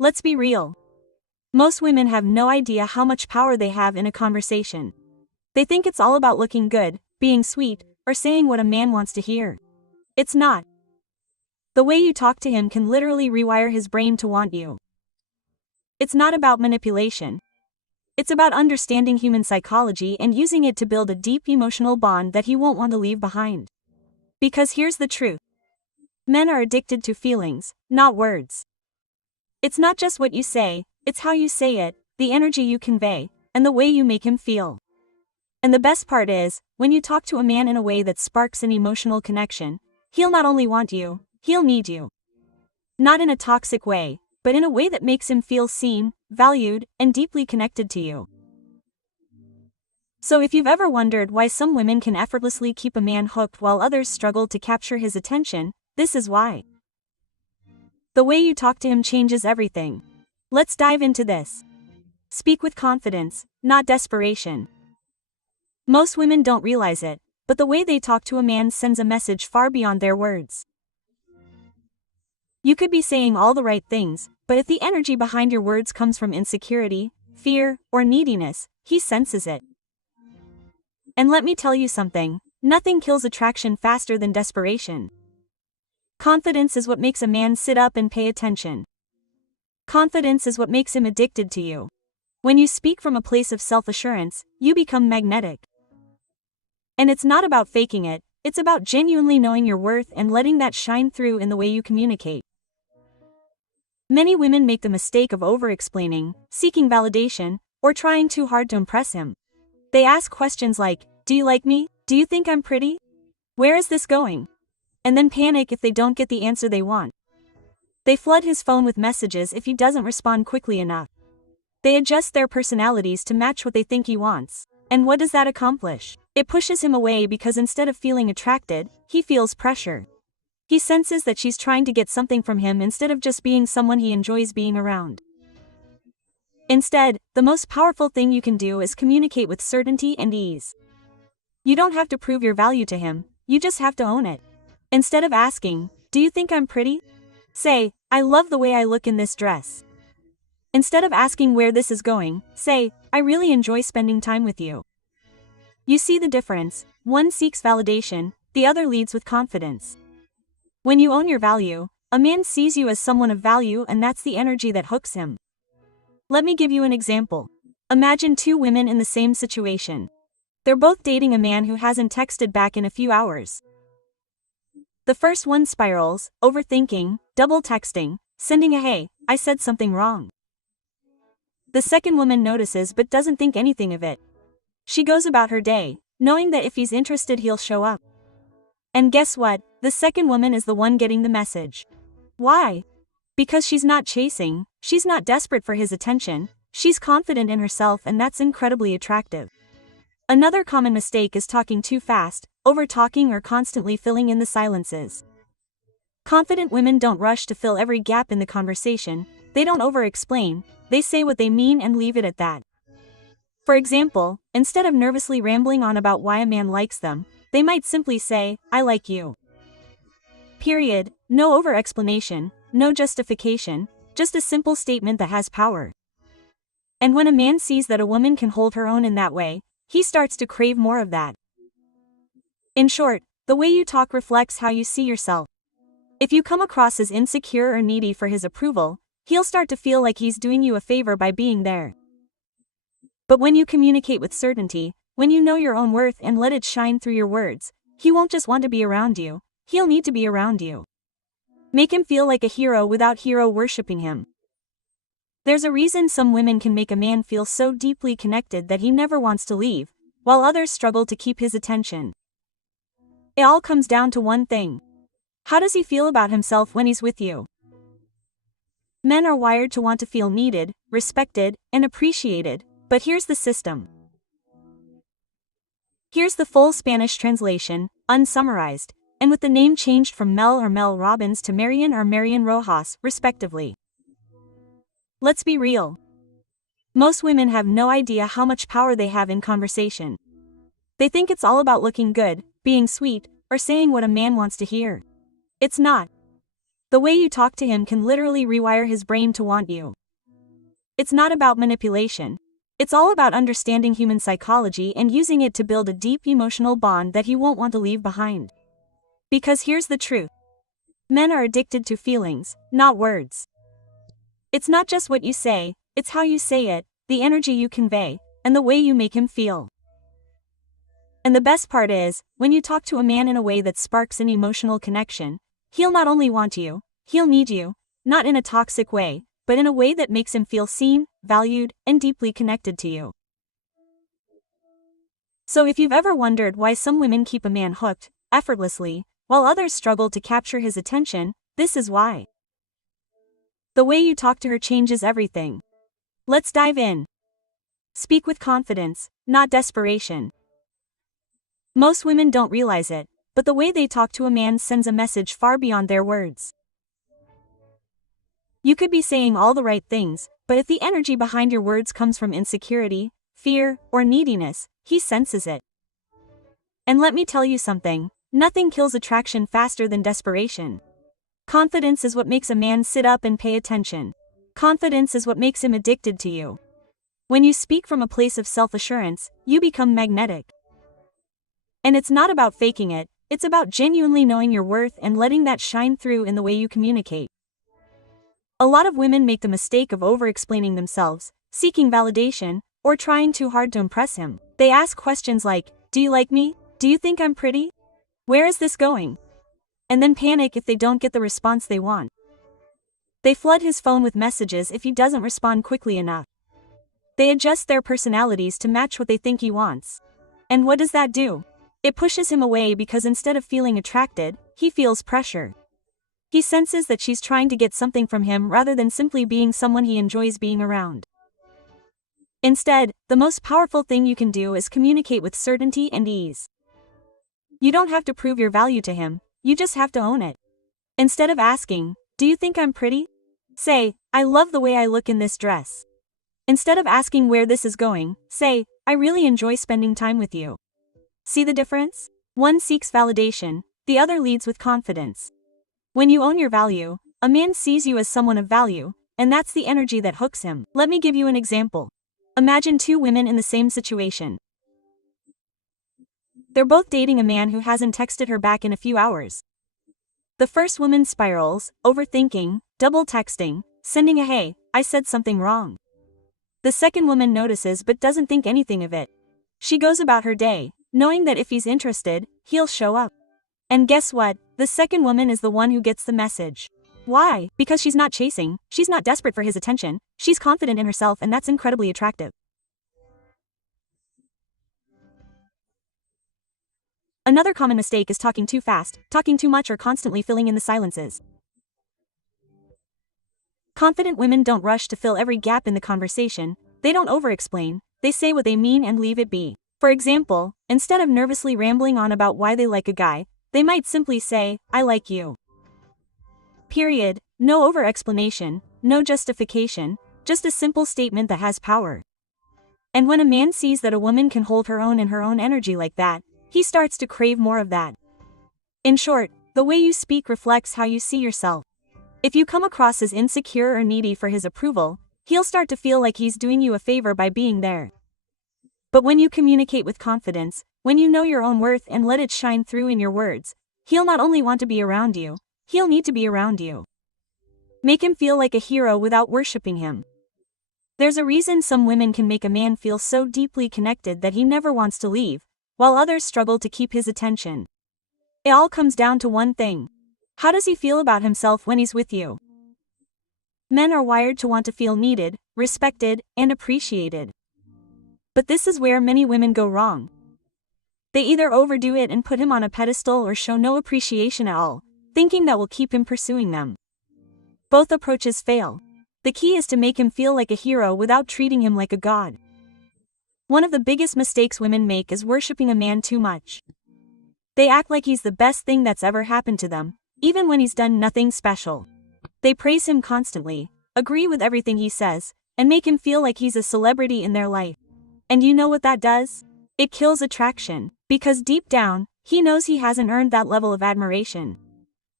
Let's be real. Most women have no idea how much power they have in a conversation. They think it's all about looking good, being sweet, or saying what a man wants to hear. It's not. The way you talk to him can literally rewire his brain to want you. It's not about manipulation. It's about understanding human psychology and using it to build a deep emotional bond that he won't want to leave behind. Because here's the truth. Men are addicted to feelings, not words. It's not just what you say, it's how you say it, the energy you convey, and the way you make him feel. And the best part is, when you talk to a man in a way that sparks an emotional connection, he'll not only want you, he'll need you. Not in a toxic way, but in a way that makes him feel seen, valued, and deeply connected to you. So if you've ever wondered why some women can effortlessly keep a man hooked while others struggle to capture his attention, this is why. The way you talk to him changes everything. Let's dive into this. Speak with confidence, not desperation. Most women don't realize it, but the way they talk to a man sends a message far beyond their words. You could be saying all the right things, but if the energy behind your words comes from insecurity, fear, or neediness, he senses it. And let me tell you something, nothing kills attraction faster than desperation. Confidence is what makes a man sit up and pay attention. Confidence is what makes him addicted to you. When you speak from a place of self-assurance, you become magnetic. And it's not about faking it, it's about genuinely knowing your worth and letting that shine through in the way you communicate. Many women make the mistake of over-explaining, seeking validation, or trying too hard to impress him. They ask questions like, "Do you like me? Do you think I'm pretty? Where is this going?" And then panic if they don't get the answer they want. They flood his phone with messages if he doesn't respond quickly enough. They adjust their personalities to match what they think he wants. And what does that accomplish? It pushes him away because instead of feeling attracted, he feels pressure. He senses that she's trying to get something from him instead of just being someone he enjoys being around. Instead, the most powerful thing you can do is communicate with certainty and ease. You don't have to prove your value to him, you just have to own it. Instead of asking, "Do you think I'm pretty?" say, "I love the way I look in this dress." Instead of asking where this is going, say, "I really enjoy spending time with you." You see the difference, one seeks validation, the other leads with confidence. When you own your value, a man sees you as someone of value and that's the energy that hooks him. Let me give you an example. Imagine two women in the same situation. They're both dating a man who hasn't texted back in a few hours. The first one spirals, overthinking, double texting, sending a "Hey, I said something wrong." The second woman notices but doesn't think anything of it. She goes about her day, knowing that if he's interested he'll show up. And guess what? The second woman is the one getting the message. Why? Because she's not chasing, she's not desperate for his attention, she's confident in herself, and that's incredibly attractive. Another common mistake is talking too fast, over-talking, or constantly filling in the silences. Confident women don't rush to fill every gap in the conversation, they don't over-explain, they say what they mean and leave it at that. For example, instead of nervously rambling on about why a man likes them, they might simply say, "I like you." Period. No over-explanation, no justification, just a simple statement that has power. And when a man sees that a woman can hold her own in that way, he starts to crave more of that. In short, the way you talk reflects how you see yourself. If you come across as insecure or needy for his approval, he'll start to feel like he's doing you a favor by being there. But when you communicate with certainty, when you know your own worth and let it shine through your words, he won't just want to be around you, he'll need to be around you. Make him feel like a hero without hero worshipping him. There's a reason some women can make a man feel so deeply connected that he never wants to leave, while others struggle to keep his attention. It all comes down to one thing. How does he feel about himself when he's with you? Men are wired to want to feel needed, respected, and appreciated, but here's the system. Here's the full Spanish translation, unsummarized, and with the name changed from Mel or Mel Robbins to Marian or Marian Rojas, respectively. Let's be real. Most women have no idea how much power they have in conversation. They think it's all about looking good, being sweet, or saying what a man wants to hear. It's not. The way you talk to him can literally rewire his brain to want you. It's not about manipulation. It's all about understanding human psychology and using it to build a deep emotional bond that he won't want to leave behind. Because here's the truth. Men are addicted to feelings, not words. It's not just what you say, it's how you say it, the energy you convey, and the way you make him feel. And the best part is, when you talk to a man in a way that sparks an emotional connection, he'll not only want you, he'll need you, not in a toxic way, but in a way that makes him feel seen, valued, and deeply connected to you. So if you've ever wondered why some women keep a man hooked, effortlessly, while others struggle to capture his attention, this is why. The way you talk to her changes everything. Let's dive in. Speak with confidence, not desperation. Most women don't realize it, but the way they talk to a man sends a message far beyond their words. You could be saying all the right things, but if the energy behind your words comes from insecurity, fear, or neediness, he senses it. And let me tell you something, nothing kills attraction faster than desperation. Confidence is what makes a man sit up and pay attention. Confidence is what makes him addicted to you. When you speak from a place of self-assurance, you become magnetic. And it's not about faking it, it's about genuinely knowing your worth and letting that shine through in the way you communicate. A lot of women make the mistake of over-explaining themselves, seeking validation, or trying too hard to impress him. They ask questions like, "Do you like me? Do you think I'm pretty? Where is this going?" And then panic if they don't get the response they want. They flood his phone with messages if he doesn't respond quickly enough. They adjust their personalities to match what they think he wants. And what does that do? It pushes him away because instead of feeling attracted, he feels pressure. He senses that she's trying to get something from him rather than simply being someone he enjoys being around. Instead, the most powerful thing you can do is communicate with certainty and ease. You don't have to prove your value to him, you just have to own it. Instead of asking, "Do you think I'm pretty?" say, "I love the way I look in this dress." Instead of asking where this is going, say, "I really enjoy spending time with you." See the difference? One seeks validation, the other leads with confidence. When you own your value, a man sees you as someone of value, and that's the energy that hooks him. Let me give you an example. Imagine two women in the same situation. They're both dating a man who hasn't texted her back in a few hours. The first woman spirals, overthinking, double texting, sending a "Hey, I said something wrong." The second woman notices but doesn't think anything of it. She goes about her day, knowing that if he's interested, he'll show up. And guess what? The second woman is the one who gets the message. Why? Because she's not chasing, she's not desperate for his attention, she's confident in herself, and that's incredibly attractive. Another common mistake is talking too fast, talking too much, or constantly filling in the silences. Confident women don't rush to fill every gap in the conversation, they don't over-explain, they say what they mean and leave it be. For example, instead of nervously rambling on about why they like a guy, they might simply say, "I like you." Period. No over-explanation, no justification, just a simple statement that has power. And when a man sees that a woman can hold her own in her own energy like that, he starts to crave more of that. In short, the way you speak reflects how you see yourself. If you come across as insecure or needy for his approval, he'll start to feel like he's doing you a favor by being there. But when you communicate with confidence, when you know your own worth and let it shine through in your words, he'll not only want to be around you, he'll need to be around you. Make him feel like a hero without worshipping him. There's a reason some women can make a man feel so deeply connected that he never wants to leave, while others struggle to keep his attention. It all comes down to one thing. How does he feel about himself when he's with you? Men are wired to want to feel needed, respected, and appreciated. But this is where many women go wrong. They either overdo it and put him on a pedestal or show no appreciation at all, thinking that will keep him pursuing them. Both approaches fail. The key is to make him feel like a hero without treating him like a god. One of the biggest mistakes women make is worshipping a man too much. They act like he's the best thing that's ever happened to them, even when he's done nothing special. They praise him constantly, agree with everything he says, and make him feel like he's a celebrity in their life. And you know what that does? It kills attraction, because deep down, he knows he hasn't earned that level of admiration.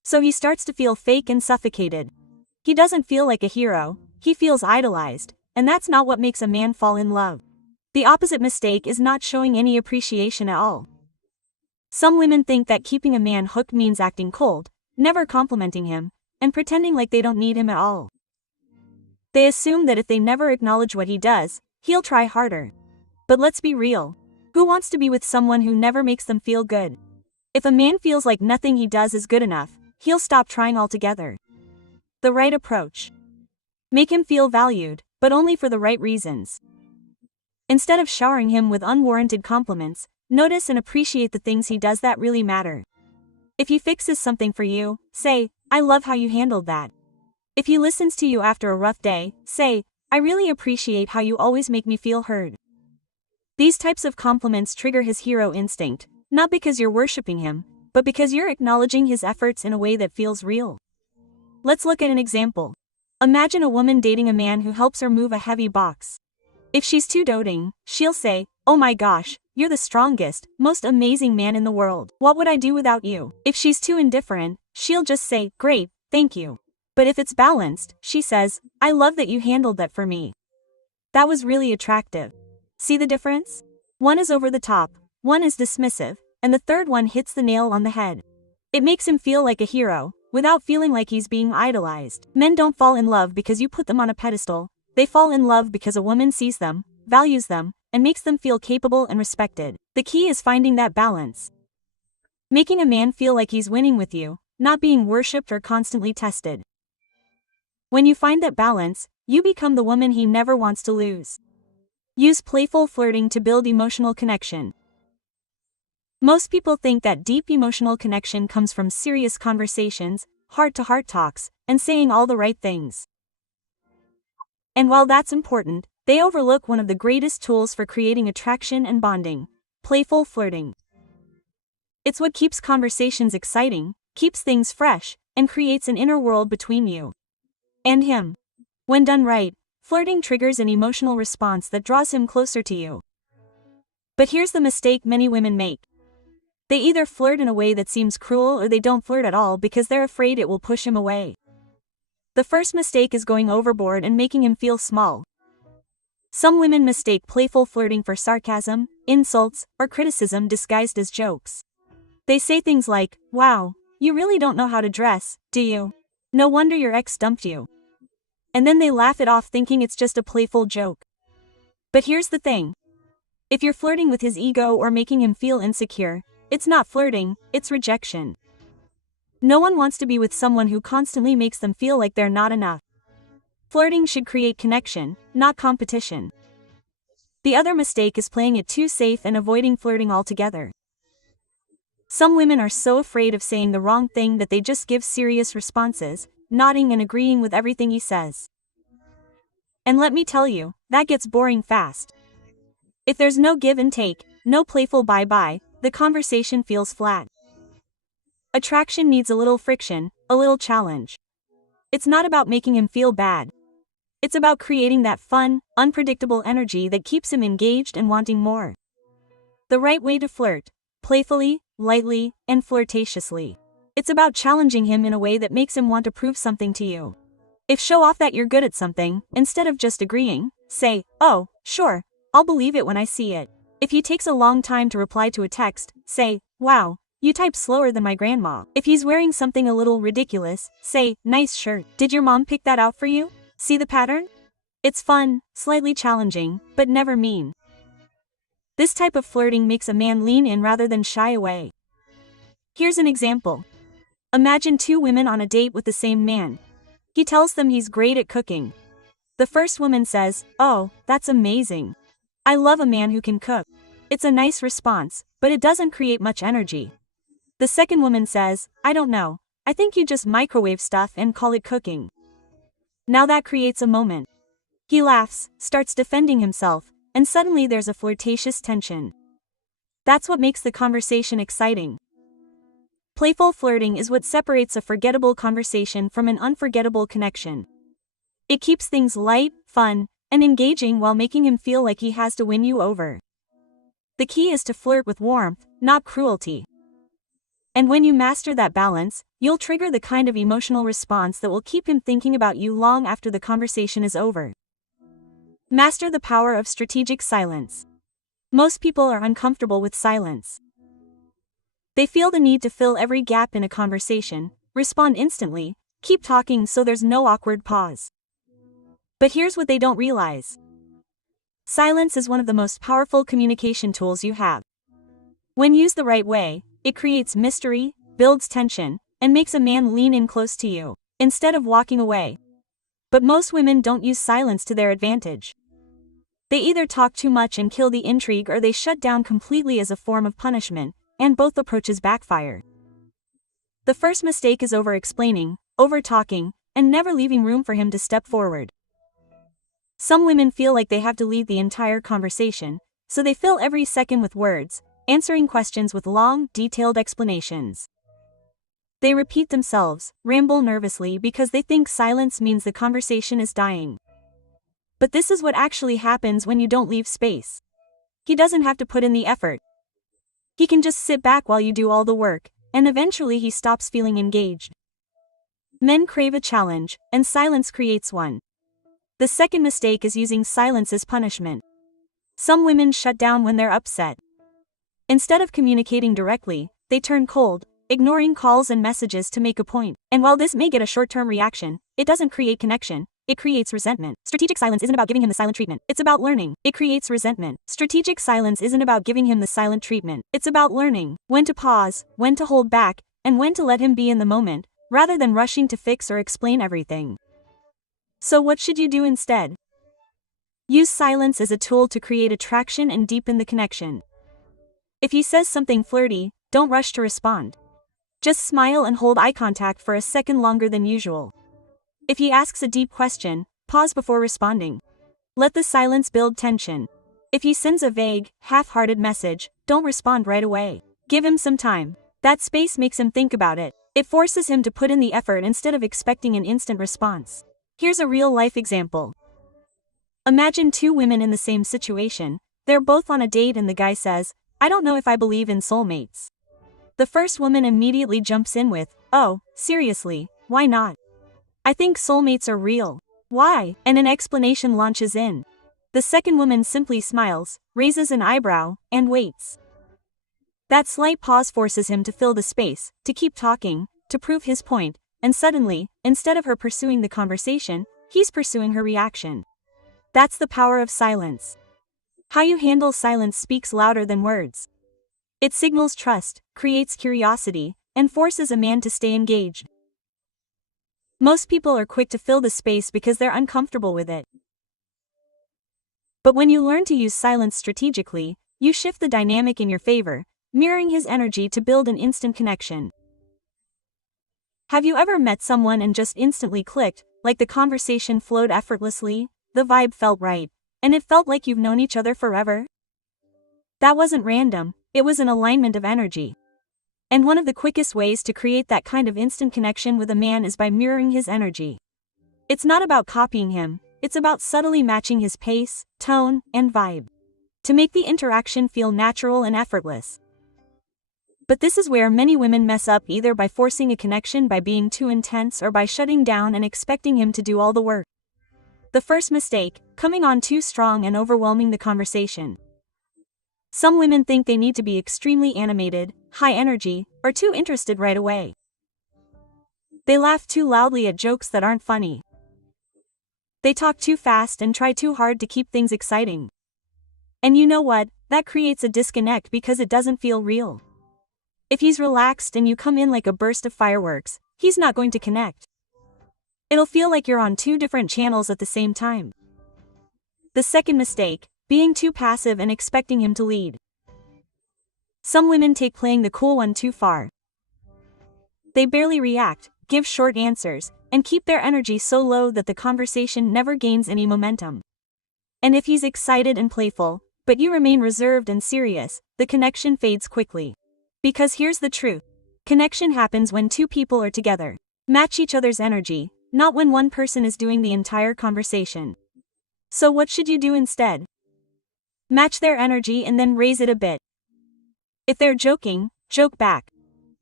So he starts to feel fake and suffocated. He doesn't feel like a hero, he feels idolized, and that's not what makes a man fall in love. The opposite mistake is not showing any appreciation at all. Some women think that keeping a man hooked means acting cold, never complimenting him, and pretending like they don't need him at all. They assume that if they never acknowledge what he does, he'll try harder. But let's be real. Who wants to be with someone who never makes them feel good? If a man feels like nothing he does is good enough, he'll stop trying altogether. The right approach. Make him feel valued, but only for the right reasons. Instead of showering him with unwarranted compliments, notice and appreciate the things he does that really matter. If he fixes something for you, say, "I love how you handled that." If he listens to you after a rough day, say, "I really appreciate how you always make me feel heard." These types of compliments trigger his hero instinct, not because you're worshipping him, but because you're acknowledging his efforts in a way that feels real. Let's look at an example. Imagine a woman dating a man who helps her move a heavy box. If she's too doting, she'll say, "Oh my gosh, you're the strongest, most amazing man in the world. What would I do without you?" If she's too indifferent, she'll just say, "Great, thank you." But if it's balanced, she says, "I love that you handled that for me. That was really attractive." See the difference? One is over the top, one is dismissive, and the third one hits the nail on the head. It makes him feel like a hero, without feeling like he's being idolized. Men don't fall in love because you put them on a pedestal, they fall in love because a woman sees them, values them, and makes them feel capable and respected. The key is finding that balance. Making a man feel like he's winning with you, not being worshipped or constantly tested. When you find that balance, you become the woman he never wants to lose. Use playful flirting to build emotional connection. Most people think that deep emotional connection comes from serious conversations, heart-to-heart talks, and saying all the right things. And while that's important, they overlook one of the greatest tools for creating attraction and bonding: playful flirting. It's what keeps conversations exciting, keeps things fresh, and creates an inner world between you and him. When done right, flirting triggers an emotional response that draws him closer to you. But here's the mistake many women make. They either flirt in a way that seems cruel or they don't flirt at all because they're afraid it will push him away. The first mistake is going overboard and making him feel small. Some women mistake playful flirting for sarcasm, insults, or criticism disguised as jokes. They say things like, "Wow, you really don't know how to dress, do you? No wonder your ex dumped you." And then they laugh it off thinking it's just a playful joke. But here's the thing. If you're flirting with his ego or making him feel insecure, it's not flirting, it's rejection. No one wants to be with someone who constantly makes them feel like they're not enough. Flirting should create connection, not competition. The other mistake is playing it too safe and avoiding flirting altogether. Some women are so afraid of saying the wrong thing that they just give serious responses, nodding and agreeing with everything he says. And let me tell you, that gets boring fast. If there's no give and take, no playful bye-bye, the conversation feels flat. Attraction needs a little friction, a little challenge. It's not about making him feel bad. It's about creating that fun, unpredictable energy that keeps him engaged and wanting more. The right way to flirt: playfully, lightly, and flirtatiously. It's about challenging him in a way that makes him want to prove something to you. If show off that you're good at something, instead of just agreeing, say, "Oh, sure, I'll believe it when I see it." If he takes a long time to reply to a text, say, "Wow, you type slower than my grandma." If he's wearing something a little ridiculous, say, "Nice shirt. Did your mom pick that out for you?" See the pattern? It's fun, slightly challenging, but never mean. This type of flirting makes a man lean in rather than shy away. Here's an example. Imagine two women on a date with the same man. He tells them he's great at cooking. The first woman says, "Oh, that's amazing. I love a man who can cook." It's a nice response, but it doesn't create much energy. The second woman says, "I don't know, I think you just microwave stuff and call it cooking." Now that creates a moment. He laughs, starts defending himself, and suddenly there's a flirtatious tension. That's what makes the conversation exciting. Playful flirting is what separates a forgettable conversation from an unforgettable connection. It keeps things light, fun, and engaging while making him feel like he has to win you over. The key is to flirt with warmth, not cruelty. And when you master that balance, you'll trigger the kind of emotional response that will keep him thinking about you long after the conversation is over. Master the power of strategic silence. Most people are uncomfortable with silence. They feel the need to fill every gap in a conversation, respond instantly, keep talking so there's no awkward pause. But here's what they don't realize. Silence is one of the most powerful communication tools you have. When used the right way, it creates mystery, builds tension, and makes a man lean in close to you, instead of walking away. But most women don't use silence to their advantage. They either talk too much and kill the intrigue, or they shut down completely as a form of punishment, and both approaches backfire. The first mistake is over-explaining, over-talking, and never leaving room for him to step forward. Some women feel like they have to lead the entire conversation, so they fill every second with words, answering questions with long, detailed explanations. They repeat themselves, ramble nervously because they think silence means the conversation is dying. But this is what actually happens when you don't leave space. He doesn't have to put in the effort. He can just sit back while you do all the work, and eventually he stops feeling engaged. Men crave a challenge, and silence creates one. The second mistake is using silence as punishment. Some women shut down when they're upset. Instead of communicating directly, they turn cold, ignoring calls and messages to make a point. And while this may get a short-term reaction, it doesn't create connection, it creates resentment. Strategic silence isn't about giving him the silent treatment, it's about learning. It creates resentment. Strategic silence isn't about giving him the silent treatment, it's about learning when to pause, when to hold back, and when to let him be in the moment, rather than rushing to fix or explain everything. So what should you do instead? Use silence as a tool to create attraction and deepen the connection. If he says something flirty, don't rush to respond. Just smile and hold eye contact for a second longer than usual. If he asks a deep question, pause before responding. Let the silence build tension. If he sends a vague, half-hearted message, don't respond right away. Give him some time. That space makes him think about it. It forces him to put in the effort instead of expecting an instant response. Here's a real-life example. Imagine two women in the same situation. They're both on a date and the guy says, "I don't know if I believe in soulmates." The first woman immediately jumps in with, "Oh, seriously, why not? I think soulmates are real. Why?" And an explanation launches in. The second woman simply smiles, raises an eyebrow, and waits. That slight pause forces him to fill the space, to keep talking, to prove his point, and suddenly, instead of her pursuing the conversation, he's pursuing her reaction. That's the power of silence. How you handle silence speaks louder than words. It signals trust, creates curiosity, and forces a man to stay engaged. Most people are quick to fill the space because they're uncomfortable with it. But when you learn to use silence strategically, you shift the dynamic in your favor, mirroring his energy to build an instant connection. Have you ever met someone and just instantly clicked, like the conversation flowed effortlessly, the vibe felt right, and it felt like you've known each other forever? That wasn't random, it was an alignment of energy. And one of the quickest ways to create that kind of instant connection with a man is by mirroring his energy. It's not about copying him, it's about subtly matching his pace, tone, and vibe, to make the interaction feel natural and effortless. But this is where many women mess up, either by forcing a connection by being too intense or by shutting down and expecting him to do all the work. The first mistake, coming on too strong and overwhelming the conversation. Some women think they need to be extremely animated, high energy, or too interested right away. They laugh too loudly at jokes that aren't funny. They talk too fast and try too hard to keep things exciting. And you know what? That creates a disconnect because it doesn't feel real. If he's relaxed and you come in like a burst of fireworks, he's not going to connect. It'll feel like you're on two different channels at the same time. The second mistake, being too passive and expecting him to lead. Some women take playing the cool one too far. They barely react, give short answers, and keep their energy so low that the conversation never gains any momentum. And if he's excited and playful, but you remain reserved and serious, the connection fades quickly. Because here's the truth. Connection happens when two people are together. Match each other's energy, not when one person is doing the entire conversation. So what should you do instead? Match their energy and then raise it a bit. If they're joking, joke back.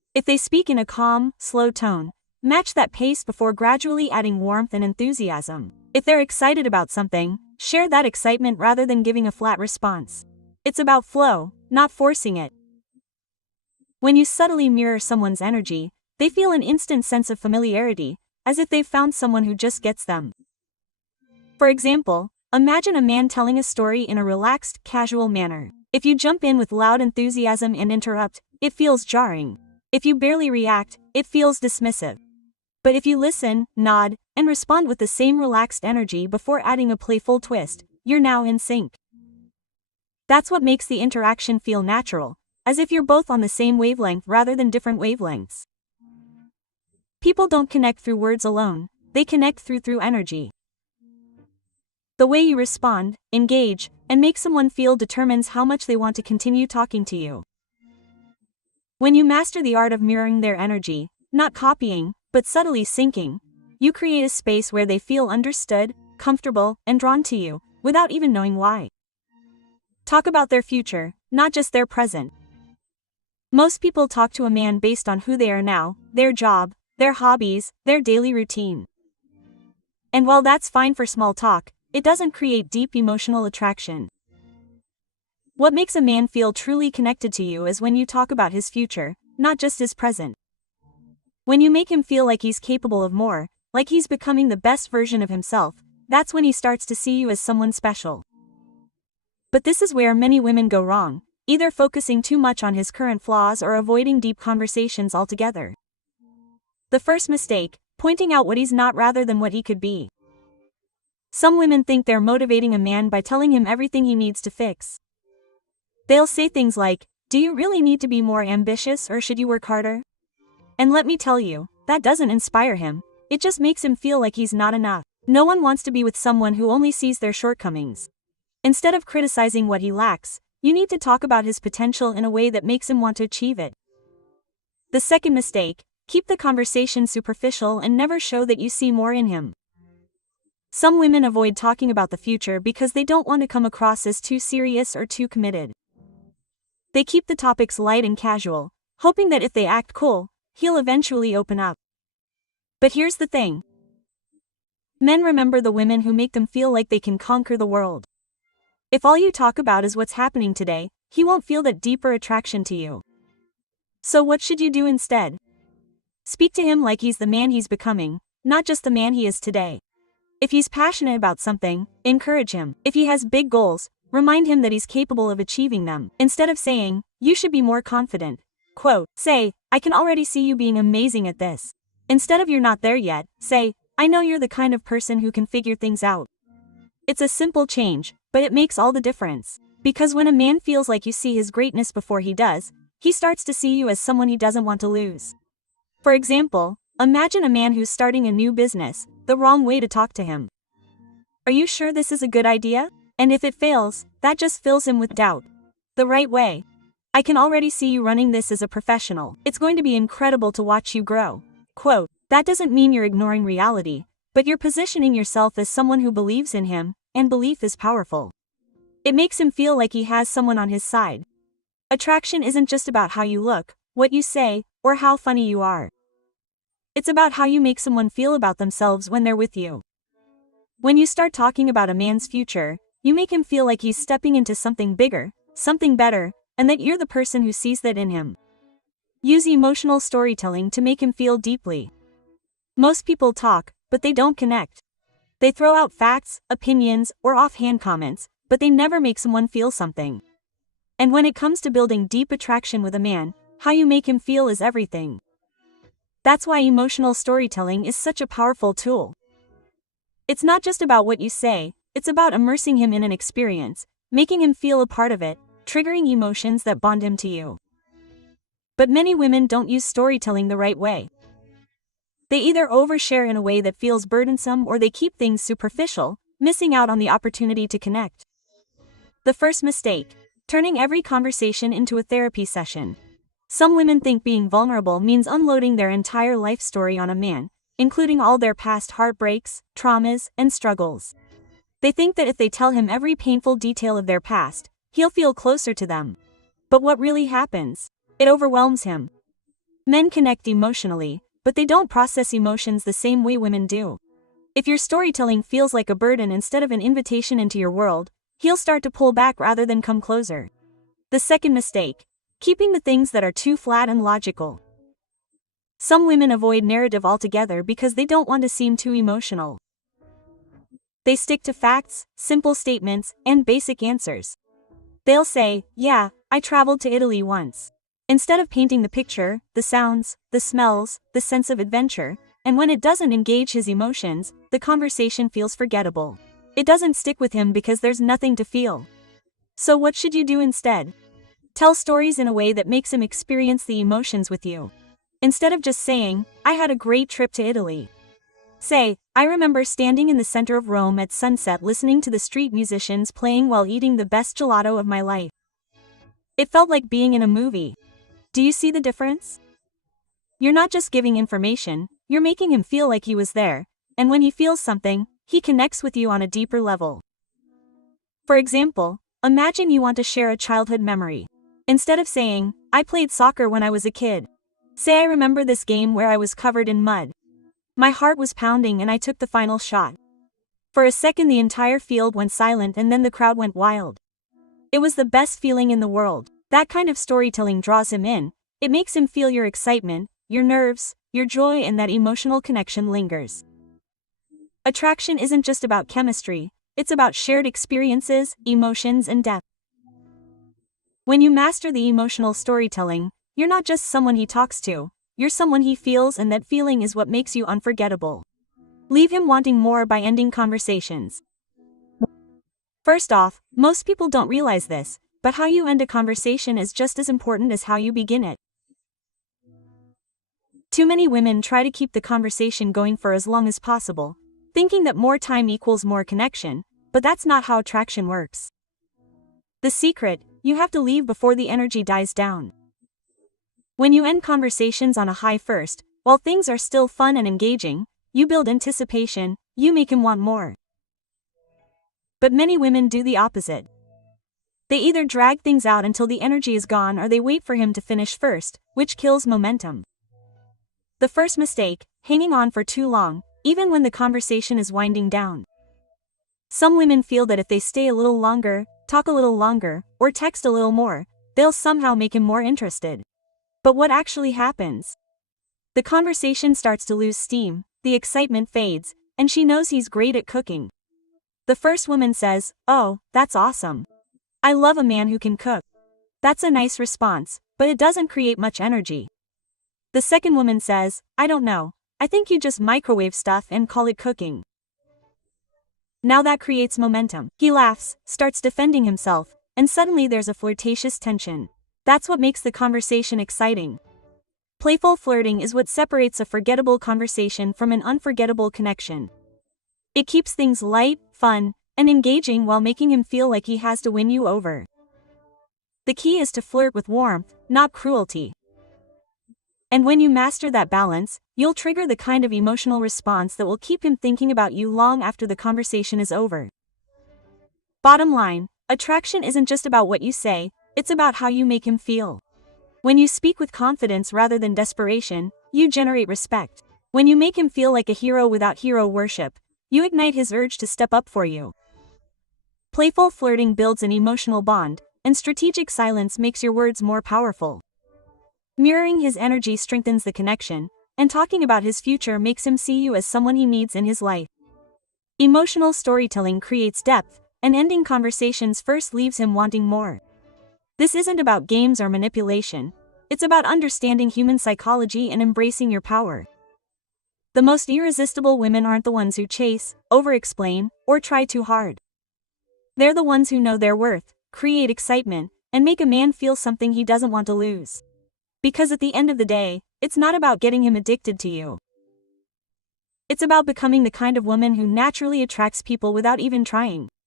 If they speak in a calm, slow tone, match that pace before gradually adding warmth and enthusiasm. If they're excited about something, share that excitement rather than giving a flat response. It's about flow, not forcing it. When you subtly mirror someone's energy, they feel an instant sense of familiarity, as if they've found someone who just gets them. For example, imagine a man telling a story in a relaxed, casual manner. If you jump in with loud enthusiasm and interrupt, it feels jarring. If you barely react, it feels dismissive. But if you listen, nod, and respond with the same relaxed energy before adding a playful twist, you're now in sync. That's what makes the interaction feel natural, as if you're both on the same wavelength rather than different wavelengths. People don't connect through words alone, they connect through energy. The way you respond, engage, and make someone feel determines how much they want to continue talking to you. When you master the art of mirroring their energy, not copying, but subtly syncing, you create a space where they feel understood, comfortable, and drawn to you, without even knowing why. Talk about their future, not just their present. Most people talk to a man based on who they are now, their job, their hobbies, their daily routine. And while that's fine for small talk, it doesn't create deep emotional attraction. What makes a man feel truly connected to you is when you talk about his future, not just his present. When you make him feel like he's capable of more, like he's becoming the best version of himself, that's when he starts to see you as someone special. But this is where many women go wrong, either focusing too much on his current flaws or avoiding deep conversations altogether. The first mistake, pointing out what he's not rather than what he could be. Some women think they're motivating a man by telling him everything he needs to fix. They'll say things like, "Do you really need to be more ambitious or should you work harder?" And let me tell you, that doesn't inspire him, it just makes him feel like he's not enough. No one wants to be with someone who only sees their shortcomings. Instead of criticizing what he lacks, you need to talk about his potential in a way that makes him want to achieve it. The second mistake, keep the conversation superficial and never show that you see more in him. Some women avoid talking about the future because they don't want to come across as too serious or too committed. They keep the topics light and casual, hoping that if they act cool, he'll eventually open up. But here's the thing. Men remember the women who make them feel like they can conquer the world. If all you talk about is what's happening today, he won't feel that deeper attraction to you. So what should you do instead? Speak to him like he's the man he's becoming, not just the man he is today. If he's passionate about something, encourage him. If he has big goals, remind him that he's capable of achieving them. Instead of saying, "You should be more confident," say, "I can already see you being amazing at this." Instead of "You're not there yet," say, "I know you're the kind of person who can figure things out." It's a simple change, but it makes all the difference. Because when a man feels like you see his greatness before he does, he starts to see you as someone he doesn't want to lose. For example, imagine a man who's starting a new business, the wrong way to talk to him. "Are you sure this is a good idea?" And if it fails, that just fills him with doubt. The right way. "I can already see you running this as a professional. It's going to be incredible to watch you grow." That doesn't mean you're ignoring reality, but you're positioning yourself as someone who believes in him, and belief is powerful. It makes him feel like he has someone on his side. Attraction isn't just about how you look, what you say, or how funny you are. It's about how you make someone feel about themselves when they're with you. When you start talking about a man's future, you make him feel like he's stepping into something bigger, something better, and that you're the person who sees that in him. Use emotional storytelling to make him feel deeply. Most people talk, but they don't connect. They throw out facts, opinions, or offhand comments, but they never make someone feel something. And when it comes to building deep attraction with a man, how you make him feel is everything. That's why emotional storytelling is such a powerful tool. It's not just about what you say, it's about immersing him in an experience, making him feel a part of it, triggering emotions that bond him to you. But many women don't use storytelling the right way. They either overshare in a way that feels burdensome or they keep things superficial, missing out on the opportunity to connect. The first mistake, turning every conversation into a therapy session. Some women think being vulnerable means unloading their entire life story on a man, including all their past heartbreaks, traumas, and struggles. They think that if they tell him every painful detail of their past, he'll feel closer to them. But what really happens? It overwhelms him. Men connect emotionally, but they don't process emotions the same way women do. If your storytelling feels like a burden instead of an invitation into your world, he'll start to pull back rather than come closer. The second mistake: keeping the things that are too flat and logical. Some women avoid narrative altogether because they don't want to seem too emotional. They stick to facts, simple statements, and basic answers. They'll say, "Yeah, I traveled to Italy once," instead of painting the picture, the sounds, the smells, the sense of adventure. And when it doesn't engage his emotions, the conversation feels forgettable. It doesn't stick with him because there's nothing to feel. So what should you do instead? Tell stories in a way that makes him experience the emotions with you. Instead of just saying, "I had a great trip to Italy," say, "I remember standing in the center of Rome at sunset listening to the street musicians playing while eating the best gelato of my life. It felt like being in a movie." Do you see the difference? You're not just giving information, you're making him feel like he was there, and when he feels something, he connects with you on a deeper level. For example, imagine you want to share a childhood memory. Instead of saying, "I played soccer when I was a kid," say, "I remember this game where I was covered in mud. My heart was pounding and I took the final shot. For a second the entire field went silent and then the crowd went wild. It was the best feeling in the world." That kind of storytelling draws him in. It makes him feel your excitement, your nerves, your joy, and that emotional connection lingers. Attraction isn't just about chemistry, it's about shared experiences, emotions, and depth. When you master the emotional storytelling, you're not just someone he talks to, you're someone he feels, and that feeling is what makes you unforgettable. Leave him wanting more by ending conversations. First off, most people don't realize this, but how you end a conversation is just as important as how you begin it. Too many women try to keep the conversation going for as long as possible, thinking that more time equals more connection, but that's not how attraction works. The secret: you have to leave before the energy dies down. When you end conversations on a high first, while things are still fun and engaging, you build anticipation, you make him want more. But many women do the opposite. They either drag things out until the energy is gone or they wait for him to finish first, which kills momentum. The first mistake: hanging on for too long, even when the conversation is winding down. Some women feel that if they stay a little longer, talk a little longer, or text a little more, they'll somehow make him more interested. But what actually happens? The conversation starts to lose steam, the excitement fades, and she knows he's great at cooking. The first woman says, "Oh, that's awesome. I love a man who can cook." That's a nice response, but it doesn't create much energy. The second woman says, "I don't know, I think you just microwave stuff and call it cooking." Now that creates momentum. He laughs, starts defending himself, and suddenly there's a flirtatious tension. That's what makes the conversation exciting. Playful flirting is what separates a forgettable conversation from an unforgettable connection. It keeps things light, fun, and engaging while making him feel like he has to win you over. The key is to flirt with warmth, not cruelty. And when you master that balance, you'll trigger the kind of emotional response that will keep him thinking about you long after the conversation is over. Bottom line, attraction isn't just about what you say, it's about how you make him feel. When you speak with confidence rather than desperation, you generate respect. When you make him feel like a hero without hero worship, you ignite his urge to step up for you. Playful flirting builds an emotional bond, and strategic silence makes your words more powerful. Mirroring his energy strengthens the connection, and talking about his future makes him see you as someone he needs in his life. Emotional storytelling creates depth, and ending conversations first leaves him wanting more. This isn't about games or manipulation, it's about understanding human psychology and embracing your power. The most irresistible women aren't the ones who chase, over-explain, or try too hard. They're the ones who know their worth, create excitement, and make a man feel something he doesn't want to lose. Because at the end of the day, it's not about getting him addicted to you. It's about becoming the kind of woman who naturally attracts people without even trying.